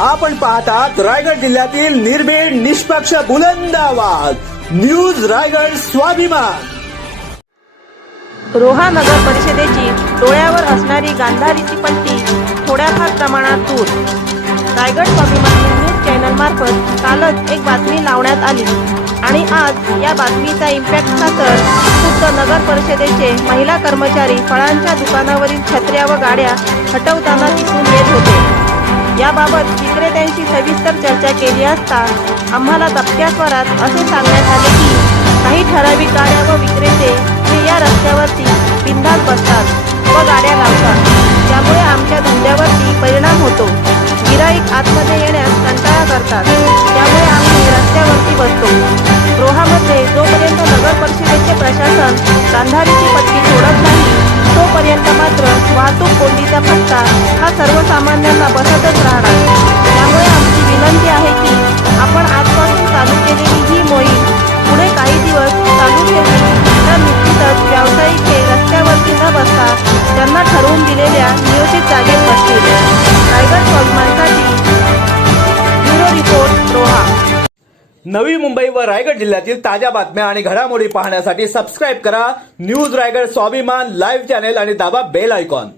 आपण पाहतात रायगड जिल्ह्यातील निर्भीड निष्पक्ष बुलंद आवाज न्यूज रायगड स्वाभिमान। रोहा नगर परिषदेची डोळ्यावर असणारी गांधारीची पट्टी थोड्याफार प्रमाणात दूर। रायगड स्वाभिमान न्यूज चॅनल मार्फत कालच एक बातमी लावण्यात आली आणि आज या बातमीचा इम्पॅक्ट तर खुद्द नगर परिषदेचे महिला कर्मचारी फळांच्या दुकानावरील छत्र्या व गाड्या हटवताना दिसून येत होते। याबाबत विक्रेत्यांशी सविस्तर चर्चा केली असता आम्हाला दबक्या स्वरात असे सांगण्यात आले की काही ठराविक गाड्या व विक्रेते हे या रस्त्यावरती बिनधास्त बसतात व गाड्या लावतात, त्यामुळे आमच्या धंद्यावरती परिणाम होतो। गिराईक आतमध्ये येण्यास कंटाळा करतात, त्यामुळे आम्ही रस्त्यावरती बसतो। रोहामध्ये जोपर्यंत नगर परिषदेचे प्रशासन गांधारीची पट्टी सोडत नाही तोपर्यंत मात्र वाहतूक कोंडीचा फटका हा सर्वसामान्यांना बसतच राहणार। त्यामुळे आमची विनंती आहे की आपण आजपासून चालू केलेली ही मोहीम पुढे काही दिवस चालू ठेवली तर निश्चितच व्यावसायिक हे रस्त्यावरती न बसता त्यांना ठरवून दिलेल्या नियोजित जागेत बसतील। रायगड स्वाभिमानसाठी ब्युरो रिपोर्ट रोहा। नवी मुंबई व रायगड जिल्ह्यातील ताज्या बातम्या आणि घडामोडी पाहण्यासाठी सबस्क्राइब करा न्यूज रायगड स्वाभिमान लाईव्ह चॅनेल आणि दाबा बेल आयकॉन।